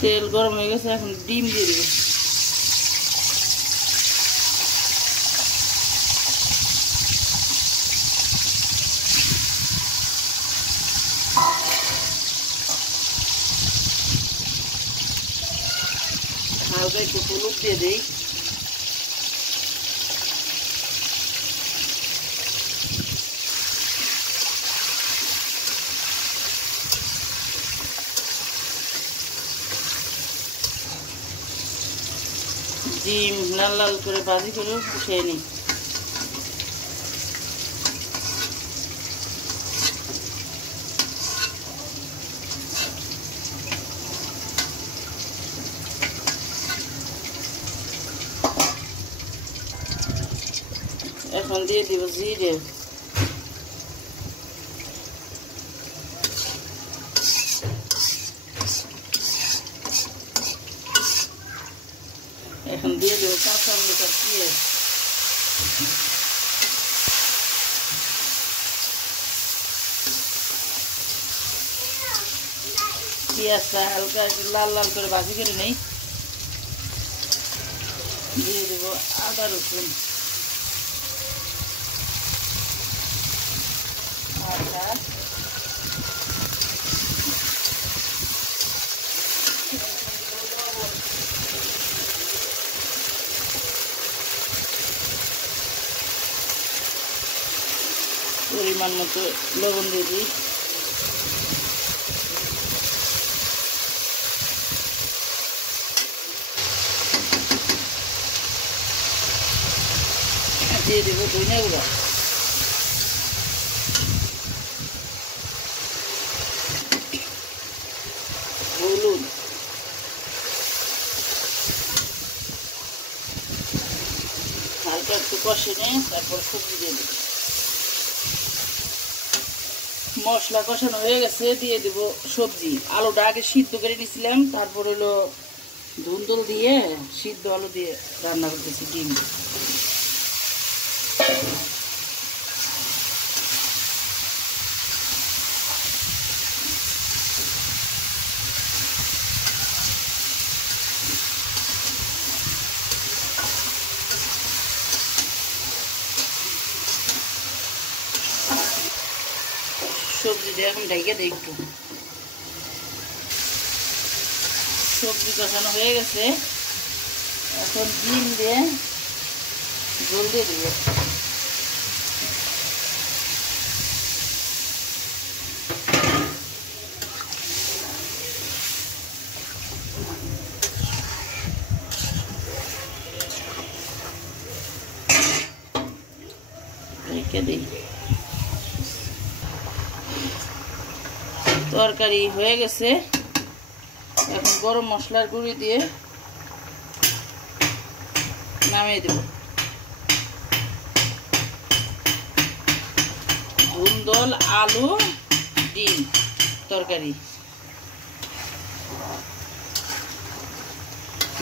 তেল গরম হয়ে গেছে, এখন ডিম দিয়ে দিব। হালকা একটু হলুদ দিয়ে দিই। ডিম লাল লাল করে ভাজি করে উঠিয়ে নিই। এখন দিয়ে দিব জিরে, এখন দিয়ে দেবো কাঁচা লঙ্কা, পেঁয়াজ, পেঁয়াজটা হালকা একটু লাল লাল করে ভাজি করে নেই। দিয়ে দেবো আদা রসুন, আদা পরিমাণ মতো লবণ দিয়ে দিই। দিয়ে দেবো ধনিয়া গুঁড়া, হলুদ, হালকা একটু কষে নিয়ে তারপর সবজি দিয়ে দেবো। মশলা কষানো হয়ে গেছে, দিয়ে দেবো সবজি। আলুটা আগে সিদ্ধ করে নিয়েছিলাম, তারপর হলো ধুন্দল দিয়ে সিদ্ধ আলু দিয়ে রান্না করতেছি ডিম। সবজি দিয়ে এখন ঢেকে দিই একটু। সবজি কষানো হয়ে গেছে, এখন ডিম দিয়ে ঝোল দিয়ে দিব। রেখে দিই। তরকারি হয়ে গেছে, এখন গরম মশলার গুঁড়ি দিয়ে নামিয়ে দেব। ধুন্দল, আলু, ডিম তরকারি।